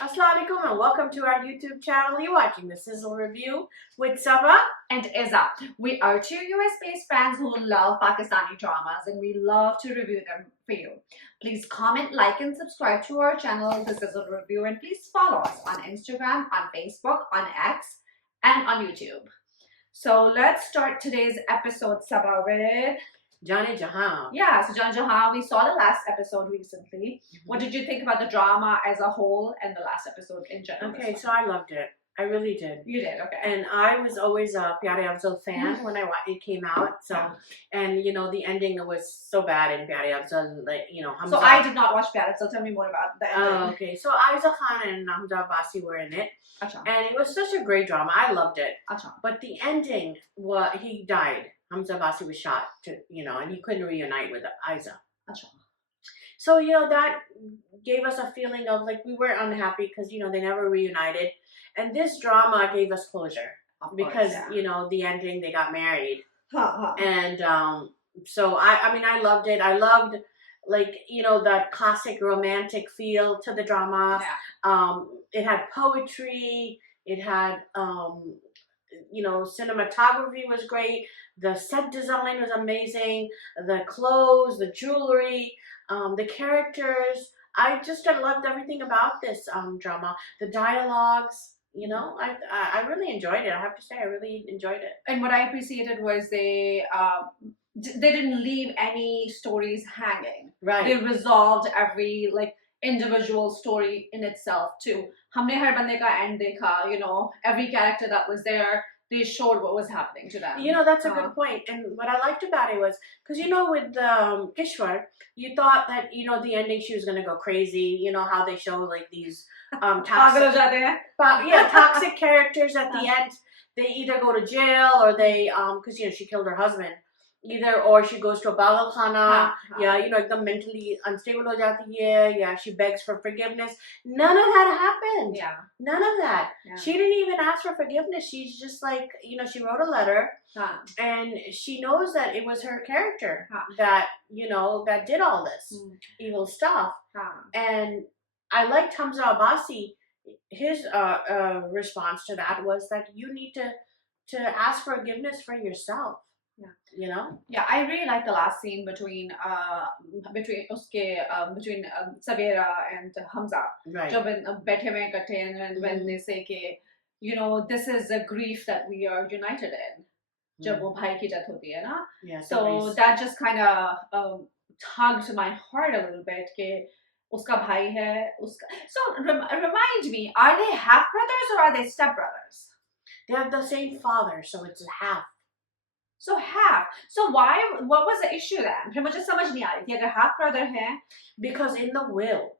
Assalamualaikum and welcome to our YouTube channel. You're watching the Sizzle review with Sabah and Izza. We are two US-based fans who love Pakistani dramas and we love to review them for you. Please comment, like and subscribe to our channel, The Sizzle Review, and please follow us on Instagram, on Facebook, on X and on YouTube. So let's start today's episode, Sabah, with JaaneJahan. Yeah, so JaaneJahan, we saw the last episode recently. What did you think about the drama as a whole and the last episode in general? Okay, so I loved it. I really did. You did, okay. And I was always a Pyare Afzal fan when it came out. So, and you know, the ending was so bad in Pyare Afzal, like, you know, Hamza. So I did not watch Pyare, so tell me more about the ending. Oh, okay. So Aiza Khan and Hamza Abbasi were in it. Achha. And it was such a great drama. I loved it. Achha. But the ending, he died. Hamza Abbasi was shot, and he couldn't reunite with Aiza. Achha. So, you know, that gave us a feeling of, like, we were unhappy because, you know, they never reunited. And this drama gave us closure because, you know, the ending, they got married. And so, I mean, I loved it. I loved, like, you know, that classic romantic feel to the drama. Yeah. It had poetry. It had, you know, cinematography was great. The set design was amazing. The clothes, the jewelry, the characters. I loved everything about this drama. The dialogues, you know, I really enjoyed it. I have to say, I really enjoyed it. And what I appreciated was they didn't leave any stories hanging. Right. They resolved every individual story in itself too. Humne har bande ka end dekha, you know, every character that was there, they showed what was happening to them. You know, that's a good point. And what I liked about it was, because, you know, with Kishwar, you thought that, you know, the ending, she was going to go crazy. You know how they show, like, these toxic, toxic characters at the end. They either go to jail or they, because, you know, she killed her husband. Or she goes to a Pagal Khana, you know, ekdam mentally unstable ho jati hai, she begs for forgiveness. None of that happened. Yeah. None of that. Yeah. She didn't even ask for forgiveness. She's just like, you know, she wrote a letter and she knows that it was her character that, you know, that did all this evil stuff. And I liked Hamza Abbasi. His response to that was that you need to ask forgiveness for yourself. Yeah. You know? Yeah, I really like the last scene between Savera and Hamza. Right. When they say ke, you know, this is a grief that we are united in. Jab wo bhai ki death hoti hai na? Yeah, so that just kind of tugged my heart a little bit ke uska bhai hai, So remind me, are they half brothers or are they step brothers? They have the same father, so it's half. So half. So why? What was the issue then? फिर मुझे समझ नहीं आ रही थी अगर half brother है. Because in the will,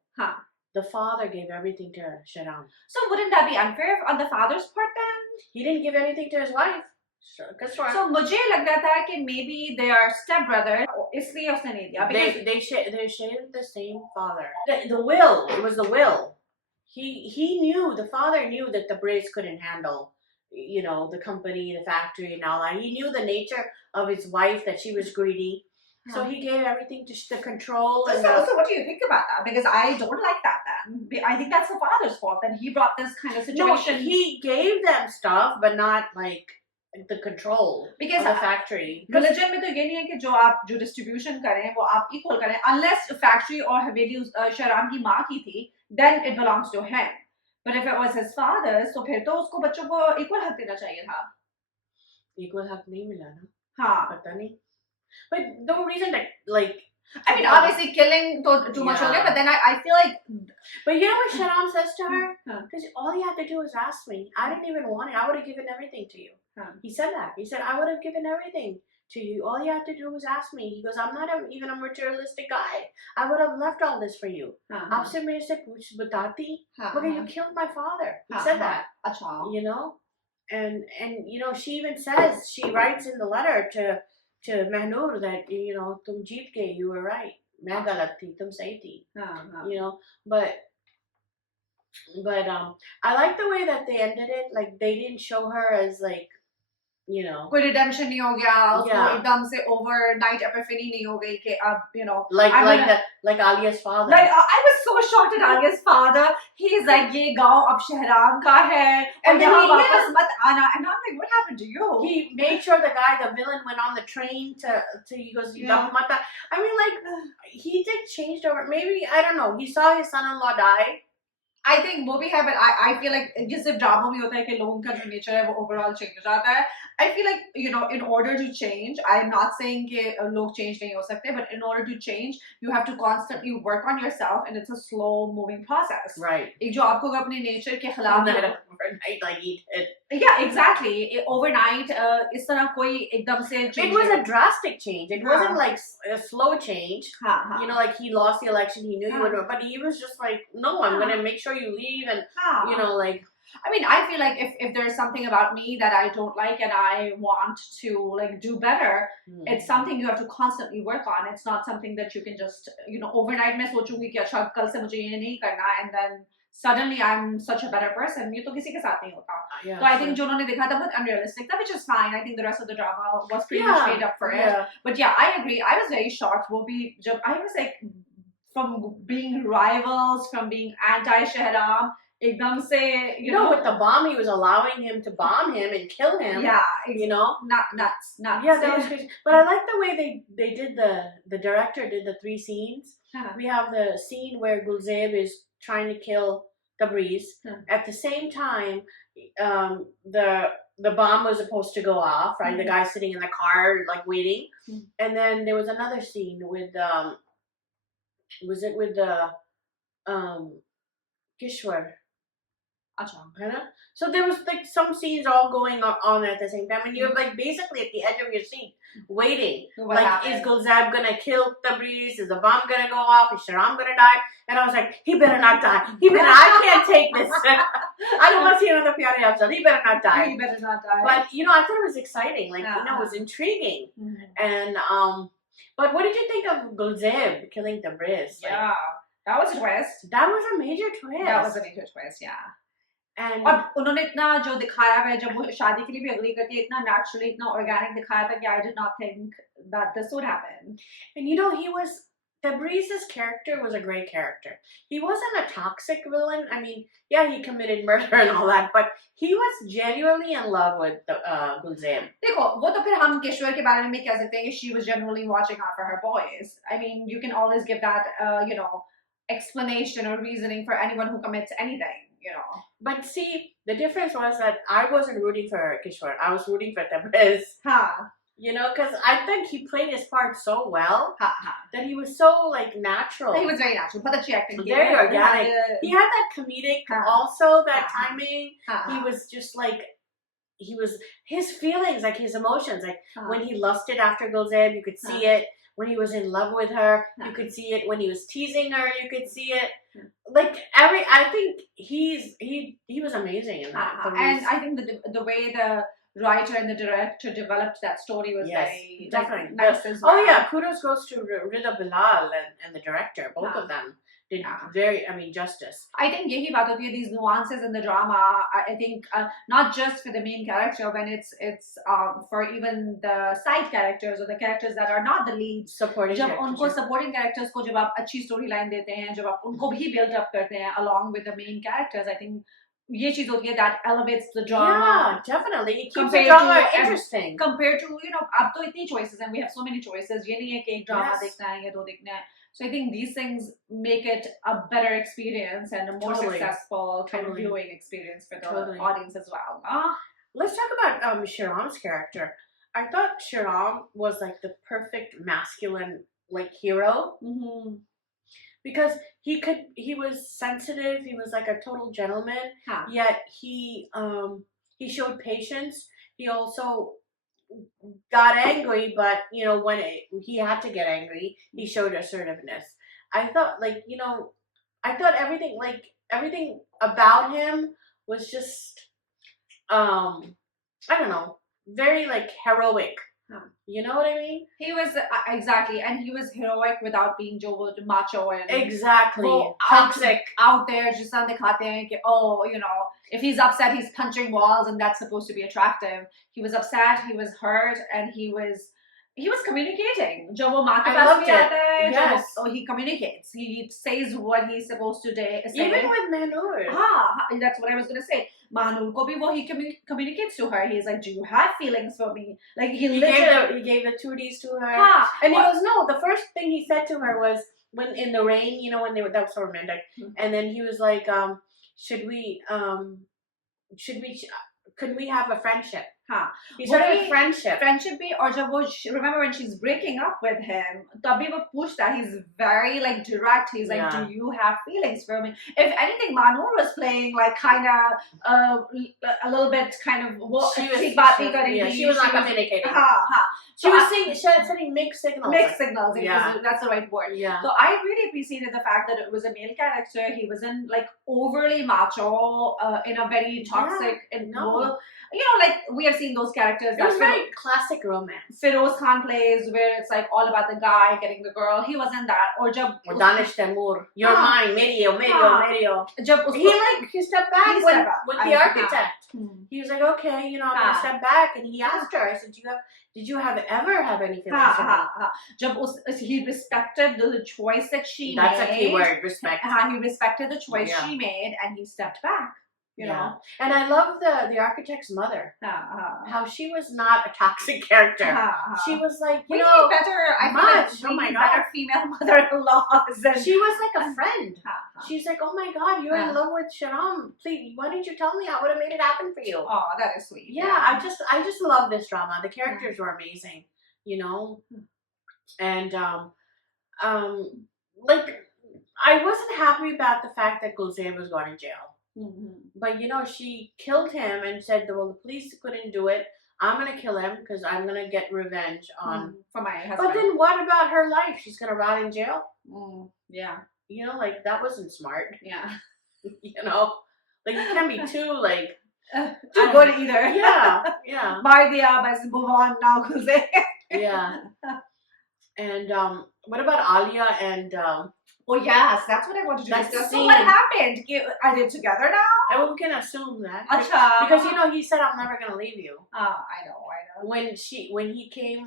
the father gave everything to Sharam. So wouldn't that be unfair on the father's part then? He didn't give anything to his wife. So मुझे लग रहा था कि maybe they are step brothers. इसलिए उसने नहीं दिया. They share the same father. The will. It was the will. He knew, the father knew that the Braves couldn't handle, you know, the company, the factory and all that. He knew the nature of his wife, that she was greedy. So he gave everything to the control. So what do you think about that? Because I don't like that then. I think that's the father's fault that he brought this kind of situation. No, he gave them stuff, but not like the control because of the factory. Religion में तो ये नहीं है कि जो distribution करें वो आप equal करें. Unless factory और हवेली शराब की माँ की थी, then it belongs to him. But if it was his father's, तो फिर तो उसको बच्चों को equal हक देना चाहिए था. Equal हक नहीं मिला ना. हाँ. पता नहीं. But the reason that, like, I mean, obviously killing too much हो गया, but then I feel like. But you know what Sharam says to her? Because all you have to do is ask me. I didn't even want it. I would have given everything to you. He said that. He said, I would have given everything to you. All you have to do was ask me. He goes, I'm not even a materialistic guy. I would have left all this for you. Aapse mere se kuch batati, because you killed my father. He said that. You know? And you know, she even says, she writes in the letter to Mehnur that, you know, tum jeet gaye, you were right. Main galat thi, tum sahi thi. You know, but I like the way that they ended it. Like, they didn't show her as, like, you know, कोई redemption नहीं हो गया, उसको एकदम से overnight epiphany नहीं हो गई कि अब, you know, like Alia's father. Like I was so shocked at Alia's father. He's like, "Ye gaon ab Shahram ka hai, and yahan wapas mat aana." And I'm like, "What happened to you?" He made sure the villain, went on the train to he goes, "Mata." I mean, like, he did changed over. Maybe I don't know. He saw his son-in-law die. I think वो भी है, but I feel like जिससे drama में होता है कि लोगों का जो नेचर है वो ओवरऑल चेंज हो जाता है. I feel like, you know, in order to change, I'm not saying कि लोग change नहीं हो सकते, but in order to change, you have to constantly work on yourself, and it's a slow moving process. Right. एक जो आपको अपने nature के खिलाफ overnight like he did. Yeah, exactly. Overnight, इस तरह कोई एकदम से change. It was a drastic change. It wasn't like a slow change. You know, like he lost the election, he knew he would, but he was just like, no, I'm gonna make sure you leave, and you know, like. I mean, I feel like if there's something about me that I don't like and I want to like do better, it's something you have to constantly work on. It's not something that you can just, you know, overnight मैं सोचूंगी कि अच्छा कल से मुझे ये नहीं करना, and then suddenly I'm such a better person. ये तो किसी के साथ नहीं होता. So I think जो उन्होंने दिखा था बहुत unrealistic था, which is fine. I think the rest of the drama was pretty much made up for it. But yeah, I agree. I was very shocked. वो भी जब I was like, from being rivals, from being anti-Shahram, ekdam se, you know, with the bomb, he was allowing him to bomb him and kill him. Yeah, you know, nuts. Yeah, that was crazy. But I like the way they did the director did the 3 scenes. We have the scene where Gulzeb is trying to kill Tabriz. At the same time, the bomb was supposed to go off. Right, the guy sitting in the car like waiting, and then there was another scene with was it with Kishwar? So there was like some scenes all going on at the same time, and you're like basically at the edge of your seat, waiting. What happened? Is Gulzab gonna kill Tabriz? Is the bomb gonna go off? Is Shahram gonna die? And I was like, he better not die. He better. I can't take this. I don't want to see another Pyare episode. He better not die. He better not die. But you know, I thought it was exciting. Like you know, it was intriguing. And but what did you think of Gulzeb killing Tabriz? Like, yeah, that was a twist. That was a major twist. That was a major twist. Yeah. And और उन्होंने इतना जो दिखाया है जब वो शादी के लिए भी अग्री करती है इतना naturally इतना organic दिखाया था कि I did not think that this would happen. And you know, Tabriz's character was a great character. He wasn't a toxic villain. I mean, yeah, he committed murder and all that, but he was genuinely in love with Gulzeb. देखो वो तो फिर हम किशोर के बारे में कह सकते हैं कि she was genuinely watching out for her boys. I mean, you can always give that you know, explanation or reasoning for anyone who commits anything. You know, but see, the difference was that I wasn't rooting for Kishore. I was rooting for Tabriz. You know, because I think he played his part so well that he was so like natural. He was very natural. But the acting, very organic. He had that comedic also, that timing. He was just like, his feelings, like his emotions, like when he lusted after Gulzeb, you could see it. When he was in love with her, you could see it. When he was teasing her, you could see it. Like I think he was amazing in that. And I think the way the writer and the director developed that story was very definitely nice as well. Oh yeah, kudos goes to Rida Bilal and the director. Both of them did justice. I think यही बात होती है, these nuances in the drama. I think not just for the main character, when it's for even the side characters or the characters that are not the leads. Supporting जब उनको supporting characters को जब आप अच्छी storyline देते हैं, जब आप उनको भी build up करते हैं along with the main characters, I think ये चीज होती है that elevates the drama. Yeah, definitely. It keeps the drama interesting. Compared to, you know, अब तो इतनी choices and we have so many choices. ये नहीं है कि एक drama देखना है या दो देखना है. So I think these things make it a better experience and a more successful kind of viewing experience for the audience as well. Let's talk about Shahram's character. I thought Shahram was like the perfect masculine like hero. Because he was sensitive, he was like a total gentleman, yet he showed patience. He also got angry, but you know, when he had to get angry, he showed assertiveness. I thought everything about him was just I don't know, very like heroic. You know what I mean? He was exactly, and he was heroic without being macho and toxic out there. Just दिखाते हैं कि, oh, you know, if he's upset, he's punching walls, and that's supposed to be attractive. He was upset, he was hurt, and he was he was communicating. जब वो माँ के I pass loved भी it. आता है, Yes. he communicates. He says what he's supposed to say. Even with Manur. That's what I was gonna say. Manur ko bhi wo he communicates to her. He's like, do you have feelings for me? Like he gave the tooties to her. And he goes, no. The first thing he said to her was when in the rain, you know, when they were, that was so romantic. And then he was like, could we have a friendship? He started with friendship bhi, और जब वो remember when she's breaking up with him, तभी वो पूछता, he's very like direct. He's like, do you have feelings for me? If anything, Manur was playing like kind of a little bit kind of she was not communicating. She was sending mixed signals. Yeah, that's the right word. Yeah. So I really appreciated the fact that it was a male character. He wasn't like overly macho in a very toxic you know, like we have seen those characters. It was very classic romance. Feroz Khan plays where it's like all about the guy getting the girl. He wasn't that. Or Danish Taimur, you're mine, Medio. He stepped back with the architect. He was like, okay, you know, I'm gonna step back, and he asked her. I said, did you ever have any feelings for me? He respected the choice that she made. That's a key word, respect. He respected the choice she made, and he stepped back. You know, and I love the architect's mother. How she was not a toxic character. She was like, you know, better. I much. Oh my God, better female mother-in-laws. She was like a friend. She's like, oh my God, you're in love with Sharam. Please, why didn't you tell me? I would have made it happen for you. Oh, that is sweet. Yeah, I just love this drama. The characters were amazing. You know, and like I wasn't happy about the fact that Gulzar was going to jail. But you know, she killed him and said, well, the police couldn't do it. I'm going to kill him because I'm going to get revenge on for my husband. But then what about her life? She's going to rot in jail? Yeah. You know, like that wasn't smart. Yeah. You know, like you can't be too like too good either. Yeah. Mar diya, bas move on now, Gulzar. Yeah. And what about Alia and oh yes, that's what I wanted to discuss. So scene. what happened? Are they together now? We can assume that. Because you know, he said, I'm never going to leave you. I know. When he came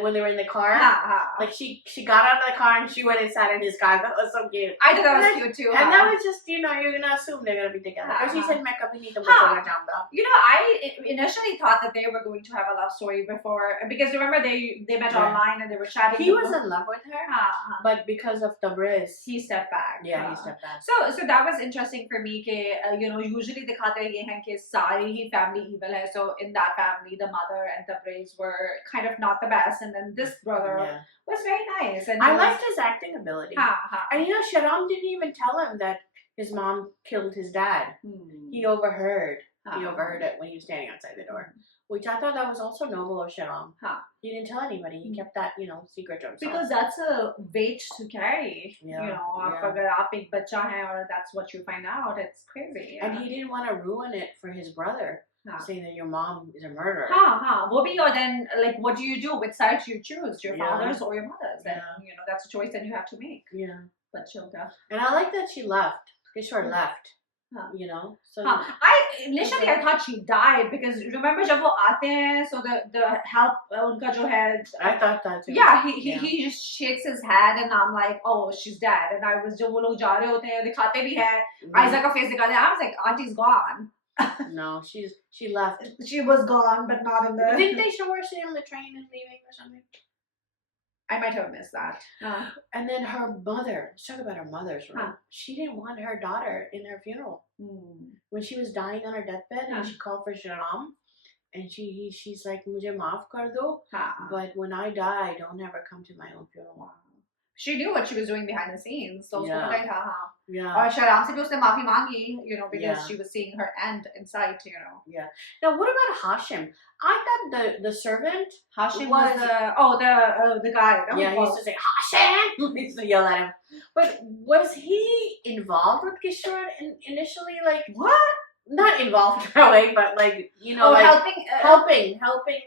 when they were in the car, like she got out of the car and she went inside in his car. That was so cute. I thought that was cute too. And that was just, you know, you're gonna assume they're gonna be together. Because he said, you know, I initially thought that they were going to have a love story before, because remember they met online and they were chatting. He was in love with her, but because of Tabriz, he stepped back. Yeah, he stepped back. So that was interesting for me. You know, usually दिखाते ये हैं कि सारी ही family evil है. So in that family, the mother and Tabriz were kind of not the best, and then this brother was very nice. And I liked his acting ability. And you know, Sharam didn't even tell him that his mom killed his dad. He overheard. He overheard it when he was standing outside the door. Which I thought that was also noble of Sharam. He didn't tell anybody. He kept that, you know, secret to himself. Because that's a weight to carry. You know, अगर आप एक बच्चा है और that's what you find out, it's crazy. And he didn't want to ruin it for his brother. Saying that your mom is a murderer. Or then, like, what do you do? Which side do you choose? Your father's or your mother's? And, you know, that's a choice that you have to make. Yeah. But she'll go. And I like that she left. Kishore left. You know? So initially I thought she died, because remember जब वो आते हैं, so the help उनका जो है, I thought that too. Yeah, he just shakes his head and I'm like, oh, she's dead. And I was, जब वो लोग जा रहे होते हैं दिखाते भी हैं, Isaac का face दिखाते हैं, I was like, auntie's gone. No, she left. She was gone, but not in the. Didn't they show her sitting on the train and leaving or something? I might have missed that. And then her mother. Let's talk about her mother's role. She didn't want her daughter in her funeral. When she was dying on her deathbed, and she called for Sharam, and she's like, "Mujhe maaf kar do, but when I die, don't ever come to my own funeral." She knew what she was doing behind the scenes. So yeah. और शराब से भी उसने माफी मांगी, you know, because she was seeing her end in sight, you know. Yeah. Now, what about Hashim? I thought the servant Hashim was the guy. Yeah, he used to say Hashim. He used to yell at him. But was he involved with Kishore initially? Like what? Not involved that way, but like, you know, like helping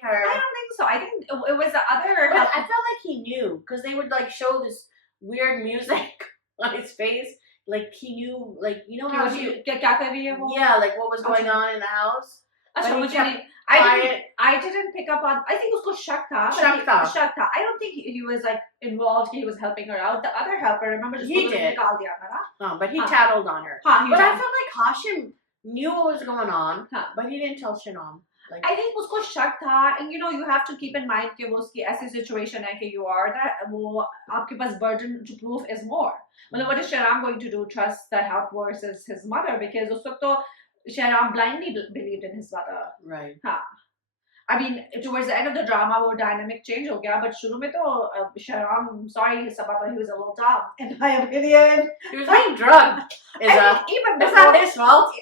her. I don't think so. I think it was the other. But I felt like he knew, because they would like show this weird music on his face. Like he knew, like, you know how yeah, like what was going on in the house. I didn't pick up on. I think usko shak tha. Shak tha. I don't think he was like involved. He was helping her out. The other helper, remember, just he did. Nikal diya tha, na? But he tattled on her. But I felt like Hashim knew what was going on, but he didn't tell Shanam. Like, I think usko shak tha, and you know, you have to keep in mind कि वो उसकी ऐसी situation है कि you are that वो आपके पास burden to prove is more. मतलब what is Shahram going to do? Trust the help versus his mother, because उस वक्त तो Shahram blindly believed in his mother. Right. हाँ. I mean, towards the end of the drama, वो dynamic change हो गया, but शुरू में तो Shahram, sorry Sababa, he was a little dumb in my opinion. He was being drugged. Even it's not his fault.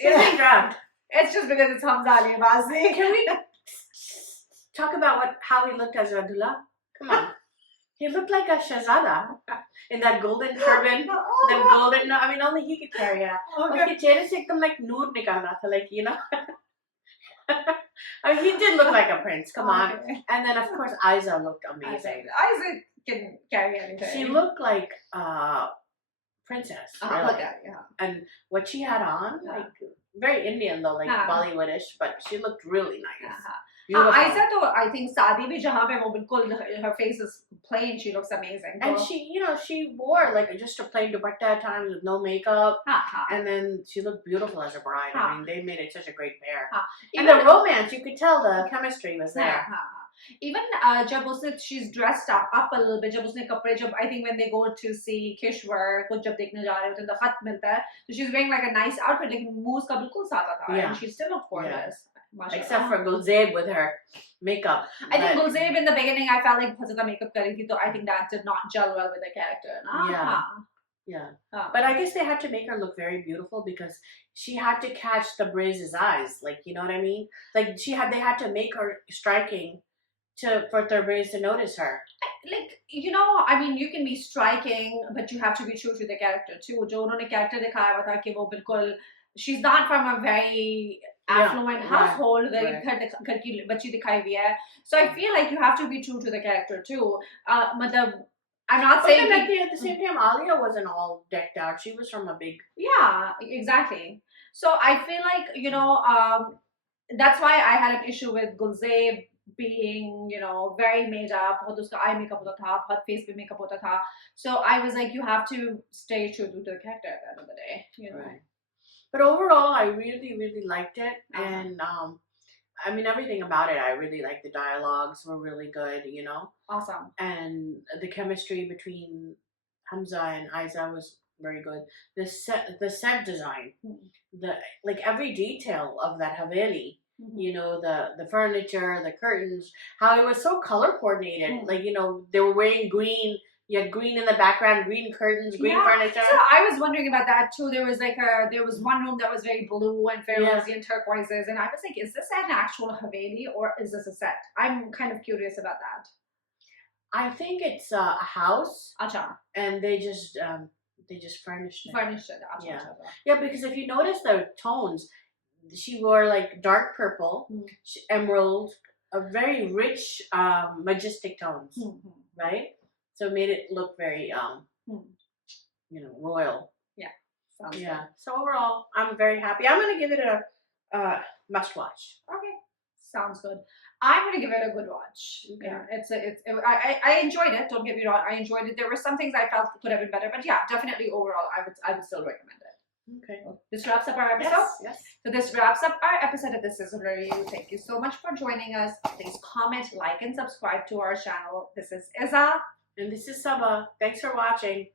He's being drugged. It's just because it's Hamza Ali Bazi. Can we talk about how he looked as Radullah? Come on. He looked like a Shahzada in that golden turban, that golden. I mean, only he could carry it. Okay. Chehre se ekdam like noor nikal raha tha, like, you know. I mean, he did look like a prince. Come on. And then of course Aiza looked amazing. Aiza can carry anything. She looked like princess. Really. Yeah. And what she had on, like. Very Indian though, like Bollywoodish, but she looked really nice. Aiza though, I think Saadi bhi jahan pe wo bilkul, her face is plain, she looks amazing. And she, you know, she wore like just a plain dupatta at times with no makeup, and then she looked beautiful as a bride. I mean, they made it such a great pair. And the romance, you could tell the chemistry was there. Even jab usne, she's dressed up a little bit, jab usne kapde, jab I think when they go to see Kishwar, kuch jab dekhne ja rahe hote, the khat milta hai, so she's wearing like a nice outfit, like moose ka bilkul sath tha, and she still looked gorgeous. Except for Gulzeb with her makeup. I think Gulzeb in the beginning, I felt like because of the makeup kari thi, so I think that did not gel well with the character. Yeah. But I guess they had to make her look very beautiful because she had to catch the Briz's eyes, like, you know what I mean? Like they had to make her striking for Tabriz to notice her. Like, you know, I mean, you can be striking, but you have to be true to the character too. Jo unhone character dikhaya hua tha ki wo bilkul, she's not from a very affluent household, garib ghar ki bachi dikhai hui hai. So I feel like you have to be true to the character too. Matlab, I'm not saying at the same time, Alia wasn't all decked out. She was from a big... Yeah, exactly. So I feel like, you know, that's why I had an issue with Gulzeb being, you know, very made up. Bahut uska eye makeup hota tha, bahut face pe makeup hota tha. So I was like, you have to stay true to the character at the end of the day, you know. Right. But overall, I really, really liked it. And, I mean, everything about it, I really liked. The dialogues were really good, you know. Awesome. And the chemistry between Hamza and Aiza was very good. The set design, like every detail of that Haveli, you know, the furniture, the curtains, how it was so color coordinated. Like, you know, they were wearing green. You had green in the background, green curtains, green furniture. So I was wondering about that too. There was like there was one room that was very blue and Ferozi and turquoises, and I was like, is this an actual Haveli or is this a set? I'm kind of curious about that. I think it's a house. Acha. And they just furnished it. Furnished it. Acha. Yeah, because if you notice the tones, she wore like dark purple, emerald, a very rich, majestic tones, right? So it made it look very, you know, royal. Yeah. Sounds good. So overall, I'm very happy. I'm gonna give it a must watch. Okay. Sounds good. I'm gonna give it a good watch. Okay. Yeah. I enjoyed it. Don't get me wrong. I enjoyed it. There were some things I felt could have been better, but yeah, definitely overall, I would still recommend it. Okay. This wraps up our episode. Yes. So this wraps up our episode of the Sizzle Review. Thank you so much for joining us. Please comment, like, and subscribe to our channel. This is Iza. And this is Saba. Thanks for watching.